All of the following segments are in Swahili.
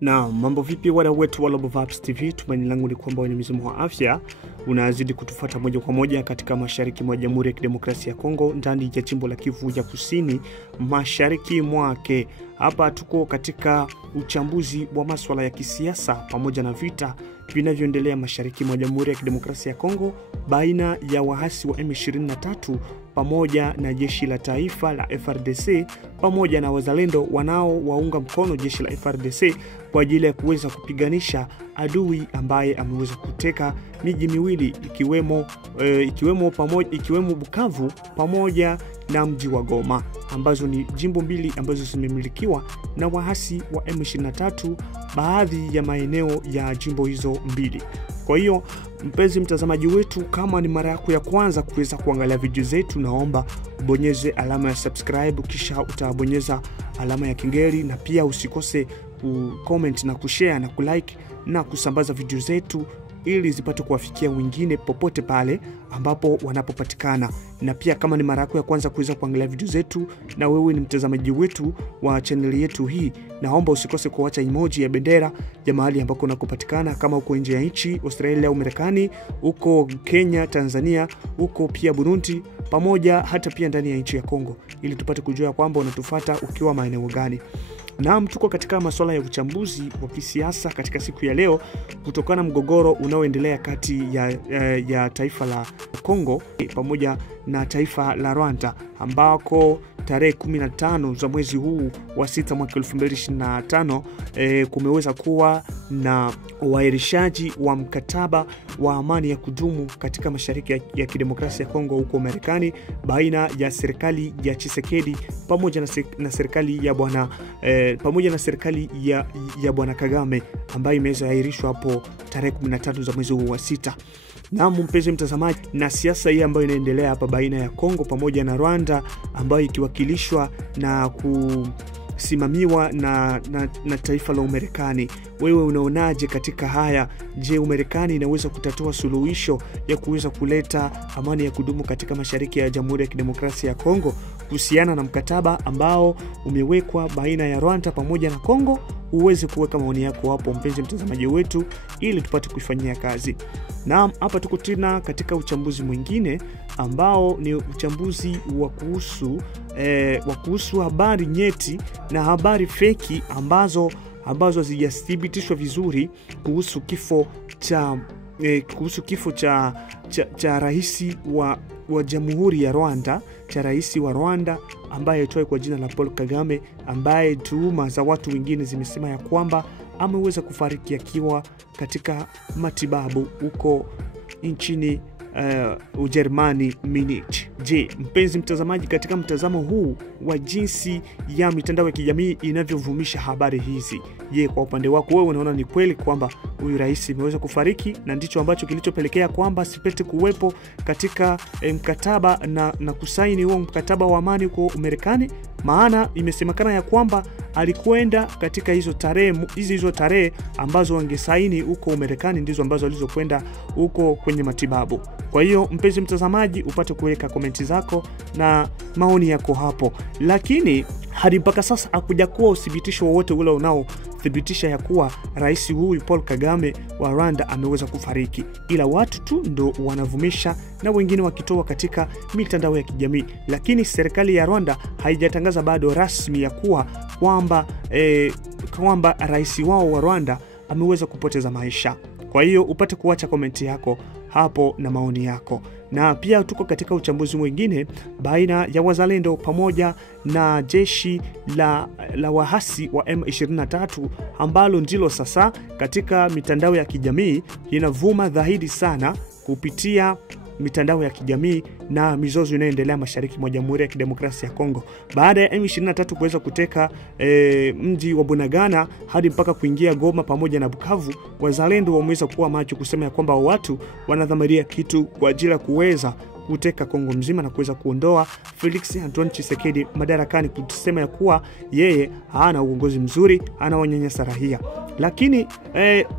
Na mambo vipi wadau wetu wa Global Vibes TV, tumaini langu ni kwamba wewe ni mzima wa afya. Unazidi kutufuata moja kwa moja katika mashariki mwa Jamhuri ya Kidemokrasia ya Kongo, ndani ya jimbo la Kivu ya Kusini mashariki mwake. Hapa tuko katika uchambuzi wa masuala ya kisiasa pamoja na vita vinavyoendelea mashariki mwa Jamhuri ya Kidemokrasia ya Kongo baina ya waasi wa M23 pamoja na jeshi la taifa la FARDC pamoja na wazalendo wanao waunga mkono jeshi la FARDC kwa ajili ya kuweza kupiganisha adui ambaye ameweza kuteka miji miwili ikiwemo Bukavu pamoja na mji wa Goma, ambazo ni jimbo mbili ambazo zimemilikiwa na waasi wa M23 baadhi ya maeneo ya jimbo hizo mbili. Kwa hiyo mpenzi mtazamaji wetu, kama ni mara yako ya kwanza kuweza kuangalia video zetu, naomba ubonyeze alama ya subscribe, kisha utabonyeza alama ya kengele, na pia usikose kucomment na kushare na kulike na kusambaza video zetu ili zipate kuwafikia wengine popote pale ambapo wanapopatikana. Na pia kama ni mara yako ya kwanza kuweza kuangalia video zetu na wewe ni mtazamaji wetu wa channel yetu hii, naomba usikose kuacha emoji ya bendera ya mahali ambako unakopatikana, kama uko nje ya nchi, Australia au Marekani, uko Kenya, Tanzania, uko pia Burundi, pamoja hata pia ndani ya nchi ya Kongo, ili tupate kujua kwamba unatufuata ukiwa maeneo gani. Naam, tuko katika masuala ya uchambuzi wa kisiasa katika siku ya leo kutokana na mgogoro unaoendelea kati ya taifa la Kongo pamoja na taifa la Rwanda, ambako tarehe 15 za mwezi huu wa 6 mwaka 2025 kumeweza kuwa na uairishaji wa mkataba wa amani ya kudumu katika mashariki ya kidemokrasia ya Kongo huko Marekani, baina ya serikali ya Tshisekedi pamoja na serikali ya bwana Kagame, ambayo imeweza airishwa hapo tarehe 13 za mwezi huu wa 6. Na mpenzi mtazamaji, na siasa hii ambayo inaendelea hapa baina ya Kongo pamoja na Rwanda, ambayo ikiwakilishwa na kusimamiwa na taifa la Umarekani, wewe unaonaje katika haya? Je, Umarekani inaweza kutatua suluhisho ya kuweza kuleta amani ya kudumu katika mashariki ya Jamhuri ya Kidemokrasia ya Kongo kuhusiana na mkataba ambao umewekwa baina ya Rwanda pamoja na Kongo? Uweze kuweka maoni yako hapo mpenzi mtazamaji wetu, ili tupate kuifanyia kazi. Naam, hapa tuko tena katika uchambuzi mwingine ambao ni uchambuzi wa kuhusu habari nyeti na habari feki ambazo hazijathibitishwa vizuri kuhusu kifo cha rais wa Jamhuri ya Rwanda, cha rais wa Rwanda ambaye aitwaye kwa jina la Paul Kagame, ambaye tuhuma za watu wengine zimesema ya kwamba ameweza kufariki akiwa katika matibabu huko nchini Ujerumani, Munich. Je, mpenzi mtazamaji, katika mtazamo huu wa jinsi ya mitandao ya kijamii inavyovumisha habari hizi, je, kwa upande wako wewe unaona ni kweli kwamba huyu rais ameweza kufariki na ndicho ambacho kilichopelekea kwamba sipete kuwepo katika mkataba na kusaini huo mkataba wa amani kwa Marekani? Maana imesemekana ya kwamba alikwenda katika hizo tarehe ambazo wangesaini huko Marekani ndizo ambazo alizokwenda huko kwenye matibabu. Kwa hiyo mpenzi mtazamaji, upate kuweka komenti zako na maoni yako hapo. Lakini hadi mpaka sasa hakuja kuwa uthibitisho wowote ule unaothibitisha ya kuwa rais huyu Paul Kagame wa Rwanda ameweza kufariki, ila watu tu ndo wanavumisha na wengine wakitoa katika mitandao ya kijamii. Lakini serikali ya Rwanda haijatangaza bado rasmi ya kuwa kwamba rais wao wa Rwanda ameweza kupoteza maisha. Kwa hiyo upate kuacha komenti yako hapo na maoni yako. Na pia tuko katika uchambuzi mwingine baina ya wazalendo pamoja na jeshi la waasi wa M23, ambalo ndilo sasa katika mitandao ya kijamii linavuma dhahiri sana kupitia mitandao ya kijamii na mizozo inayoendelea mashariki mwa Jamhuri ya Kidemokrasia ya Kongo baada ya M23 kuweza kuteka mji wa Bunagana hadi mpaka kuingia Goma pamoja na Bukavu. Wazalendo wameweza kuwa macho kusema ya kwamba watu wanadhamiria kitu kwa ajili ya kuweza kuteka Kongo mzima na kuweza kuondoa Felix Antoine Tshisekedi madarakani, kusema ya kuwa yeye hana uongozi mzuri, anawanyanyasa raia. Lakini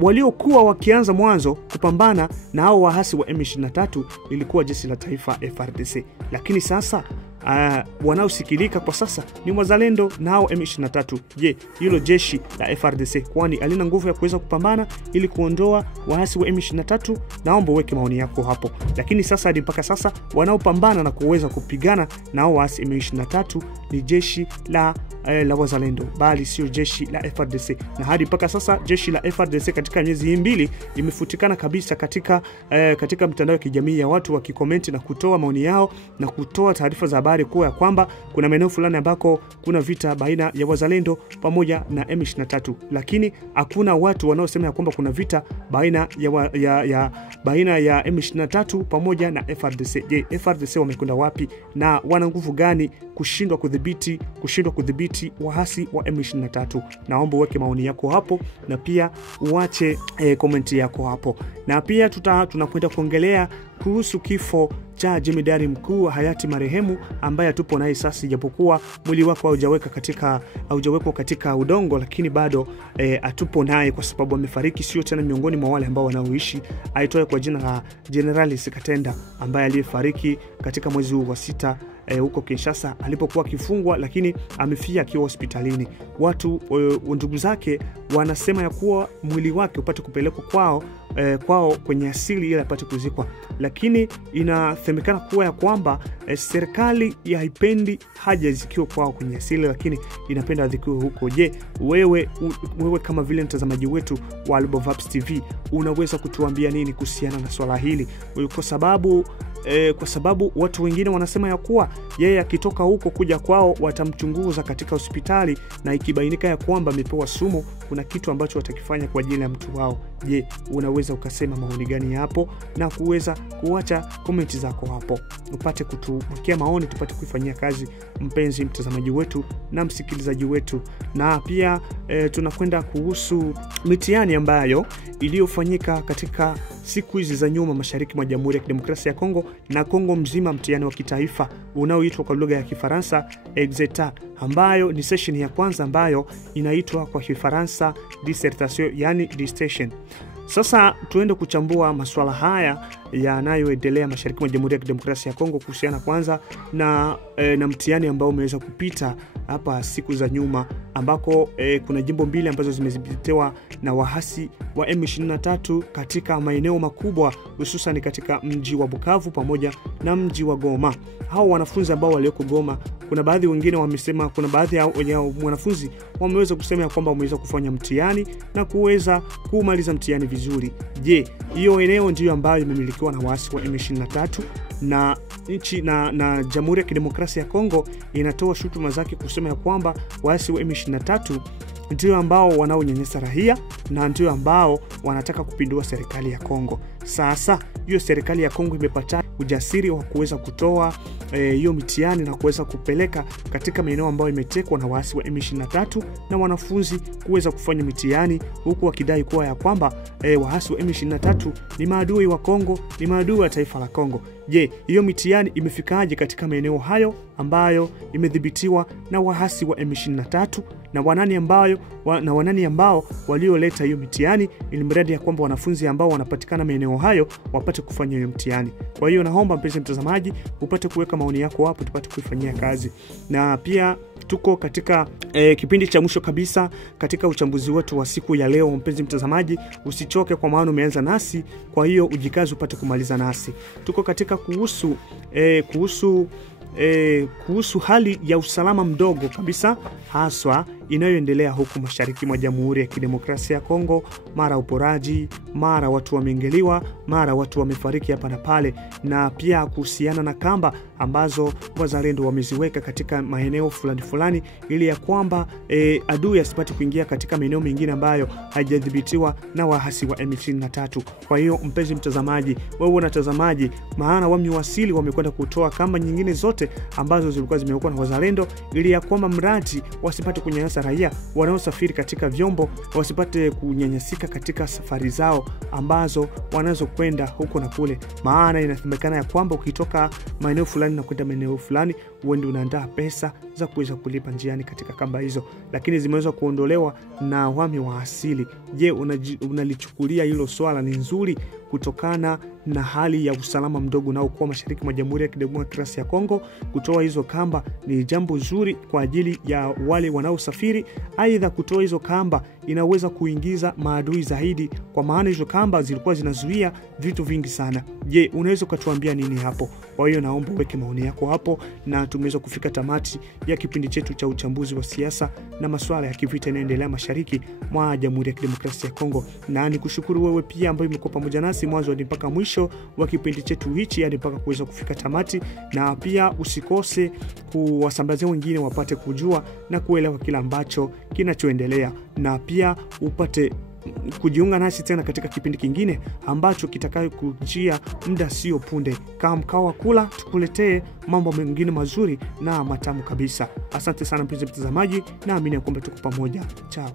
waliokuwa wakianza mwanzo kupambana na hao waasi wa M23 ilikuwa jeshi la taifa FARDC. Lakini sasa wanaosikilika kwa sasa ni wazalendo nao M23. Je, hilo jeshi la FARDC kwani alina nguvu ya kuweza kupambana ili kuondoa waasi wa M23? Naomba uweke maoni yako hapo. Lakini sasa hadi mpaka sasa wanaopambana na kuweza kupigana nao waasi M23 ni jeshi la wazalendo, bali sio jeshi la FARDC. Na hadi mpaka sasa jeshi la FARDC katika miezi hii mbili limefutikana kabisa katika mtandao wa kijamii ya watu wakikomenti na kutoa maoni yao na kutoa taarifa za habari kuwa kwamba kuna maeneo fulani ambako kuna vita baina ya wazalendo pamoja na M23, lakini hakuna watu wanaosema kwamba kuna vita baina ya M23 pamoja na FARDC. Je, FARDC wamekwenda wapi na wana nguvu gani kushindwa kudhibiti waasi wa M23? Naomba uweke maoni yako hapo na pia uache komenti yako hapo. Na pia tunakwenda kuongelea kuhusu kifo cha jemedari mkuu hayati marehemu ambaye tupo naye sasa, japokuwa mwili wake haujawekwa katika udongo, lakini bado atupo naye kwa sababu amefariki, sio tena miongoni mwa wale ambao wanaoishi. Aitoe kwa jina la General Sikatenda ambaye aliyefariki katika mwezi wa 6 huko Kinshasa alipokuwa kifungwa, lakini amefia akiwa hospitalini. Watu ndugu zake wanasema ya kuwa mwili wake upate kupelekwa kwao kwenye asili ili apate kuzikwa, lakini inasemekana kuwa ya kwamba serikali haipendi haja zikiwa kwao kwenye asili, lakini inapenda zikiwa huko. Je, wewe kama vile mtazamaji wetu wa Albovaps TV unaweza kutuambia nini kuhusiana na swala hili? Kwa sababu watu wengine wanasema ya kuwa yeye akitoka huko kuja kwao watamchunguza katika hospitali, na ikibainika ya kwamba amepewa sumu, kuna kitu ambacho watakifanya kwa ajili ya mtu wao. Je, unaweza ukasema maoni gani hapo na kuweza kuacha komenti zako hapo, upate kutuwekea maoni tupate kuifanyia kazi, mpenzi mtazamaji wetu na msikilizaji wetu. Na pia tunakwenda kuhusu mitihani ambayo iliyofanyika katika siku hizi za nyuma mashariki mwa Jamhuri ya Kidemokrasia ya Kongo na Kongo mzima, mtihani wa kitaifa unaoitwa kwa lugha ya Kifaransa exeta, ambayo ni session ya kwanza ambayo inaitwa kwa Kifaransa dissertation, yani dissertation. Sasa tuende kuchambua masuala haya yanayoendelea mashariki mwa Jamhuri ya Kidemokrasia ya Kongo kuhusiana kwanza na mtihani ambao umeweza kupita hapa siku za nyuma, ambako kuna jimbo mbili ambazo zimezibitiwa na wahasi wa M23 katika maeneo makubwa, hususan katika mji wa Bukavu pamoja na mji wa Goma. Hao wanafunzi ambao walioko Goma, kuna baadhi wengine wamesema, kuna baadhi ya wanafunzi wameweza kusema kwamba wameweza kufanya mtihani na kuweza kumaliza mtihani vizuri. Je, hiyo eneo ndio ambayo imemilikiwa na waasi wa M23 na nchi na Jamhuri ya Kidemokrasia ya Kongo inatoa shutuma zake kusema ya kwamba waasi wa M23 ndio ambao wanaonyanyasa raia na ndio ambao wanataka kupindua serikali ya Kongo. Sasa hiyo serikali ya Kongo imepata ujasiri wa kuweza kutoa hiyo mitihani na kuweza kupeleka katika maeneo ambayo imetekwa na waasi wa M23 na wanafunzi kuweza kufanya mitihani, huku wakidai kuwa ya kwamba waasi wa M23 ni maadui wa Kongo, ni maadui wa taifa la Kongo. Je, hiyo mitihani imefikaje katika maeneo hayo ambayo imedhibitiwa na waasi wa M23 na wanani ambao walioleta hiyo mitihani, ili mradi ya kwamba wanafunzi ambao wanapatikana maeneo hayo wapate kufanya hiyo mitihani? Kwa hiyo naomba mpenzi mtazamaji upate kuweka maoni yako hapo tupate kuifanyia kazi. Na pia tuko katika kipindi cha mwisho kabisa katika uchambuzi wetu wa siku ya leo. Mpenzi mtazamaji, usichoke kwa maana umeanza nasi, kwa hiyo ujikaze upate kumaliza nasi. Tuko katika kuhusu hali ya usalama mdogo kabisa haswa inayoendelea huku mashariki mwa Jamhuri ya Kidemokrasia ya Kongo. Mara uporaji, mara watu wameingiliwa, mara watu wamefariki hapa na pale, na pia kuhusiana na kamba ambazo wazalendo wameziweka katika maeneo fulani ili ya kwamba adui asipate kuingia katika maeneo mengine ambayo haijadhibitiwa na waasi wa M23. Kwa hiyo mpenzi mtazamaji, wewe unatazamaji, maana wamewasili wamekwenda kutoa kamba nyingine zote ambazo zilikuwa zimewekwa na wazalendo ili ya kwamba mradi wasipate kunyanyasa raia wanaosafiri katika vyombo, wasipate kunyanyasika katika safari zao ambazo wanazokwenda huko na kule. Maana inasemekana ya kwamba ukitoka maeneo fulani na kwenda maeneo fulani uende unaandaa pesa za kuweza kulipa njiani katika kamba hizo, lakini zimeweza kuondolewa na wami wa asili. Je, unalichukulia hilo swala ni nzuri kutokana na hali ya usalama mdogo nao kwa mashariki mwa Jamhuri ya Kidemokrasia ya Kongo. Kutoa hizo kamba ni jambo zuri kwa ajili ya wale wanaosafiri. Aidha, kutoa hizo kamba inaweza kuingiza maadui zaidi, kwa maana hizo kamba zilikuwa zinazuia vitu vingi sana. Je, unaweza kutuambia nini hapo? Kwa hiyo naomba uweke maoni yako hapo, na tumeweza kufika tamati ya kipindi chetu cha uchambuzi wa siasa na masuala ya kivita yanayoendelea mashariki mwa Jamhuri ya Kidemokrasia ya Kongo. Na nikushukuru wewe pia ambaye umekuwa pamoja nasi mwanzo hadi mpaka mwisho wa kipindi chetu hichi, hadi mpaka kuweza kufika tamati. Na pia usikose kuwasambazia wengine wapate kujua na kuelewa kila ambacho kinachoendelea, na pia upate kujiunga nasi tena katika kipindi kingine ambacho kitakayo kujia muda sio punde. Kama mkawa kula, tukuletee mambo mengine mazuri na matamu kabisa. Asante sana mpenzi mtazamaji, naamini kwamba tuko pamoja. Chao.